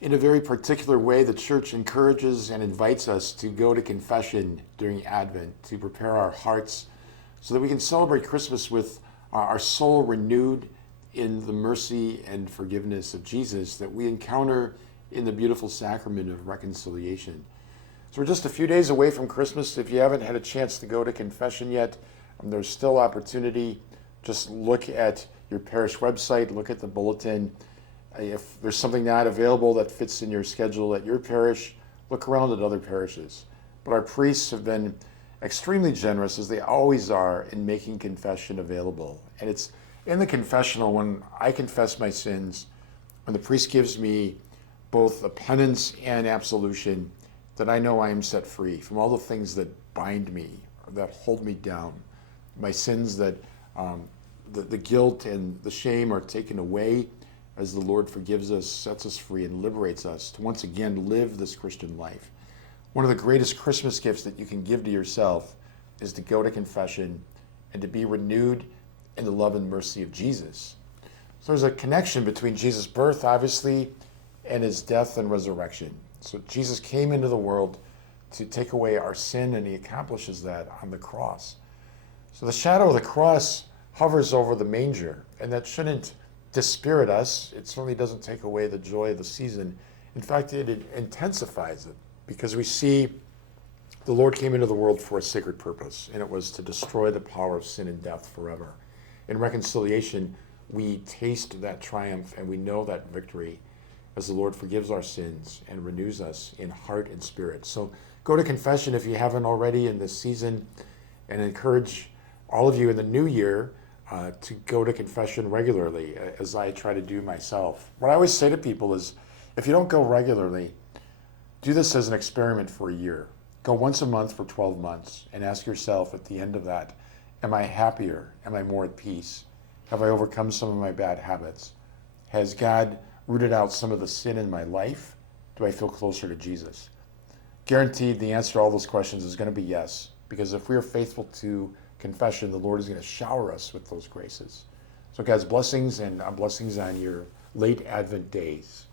In a very particular way, the church encourages and invites us to go to confession during Advent, to prepare our hearts so that we can celebrate Christmas with our soul renewed in the mercy and forgiveness of Jesus that we encounter in the beautiful sacrament of reconciliation. So we're just a few days away from Christmas. If you haven't had a chance to go to confession yet, there's still opportunity. Just look at your parish website, look at the bulletin. If there's something not available that fits in your schedule at your parish, look around at other parishes. But our priests have been extremely generous, as they always are, in making confession available. And it's in the confessional, when I confess my sins, when the priest gives me both a penance and absolution, that I know I am set free from all the things that bind me, or that hold me down. My sins, that the guilt and the shame are taken away as the Lord forgives us, sets us free, and liberates us to once again live this Christian life. One of the greatest Christmas gifts that you can give to yourself is to go to confession and to be renewed in the love and mercy of Jesus. So there's a connection between Jesus' birth, obviously, and his death and resurrection. So Jesus came into the world to take away our sin, and he accomplishes that on the cross. So the shadow of the cross hovers over the manger, and that shouldn't dispirit us. It certainly doesn't take away the joy of the season. In fact, it intensifies it, because we see the Lord came into the world for a sacred purpose, and it was to destroy the power of sin and death forever. In reconciliation, we taste that triumph and we know that victory as the Lord forgives our sins and renews us in heart and spirit. So go to confession if you haven't already in this season, and encourage all of you in the new year to go to confession regularly, as I try to do myself. What I always say to people is, if you don't go regularly, do this as an experiment for a year. Go once a month for 12 months and ask yourself at the end of that, am I happier? Am I more at peace? Have I overcome some of my bad habits? Has God rooted out some of the sin in my life? Do I feel closer to Jesus? Guaranteed the answer to all those questions is going to be yes, because if we are faithful to confession, the Lord is going to shower us with those graces. So God's blessings, and blessings on your late Advent days.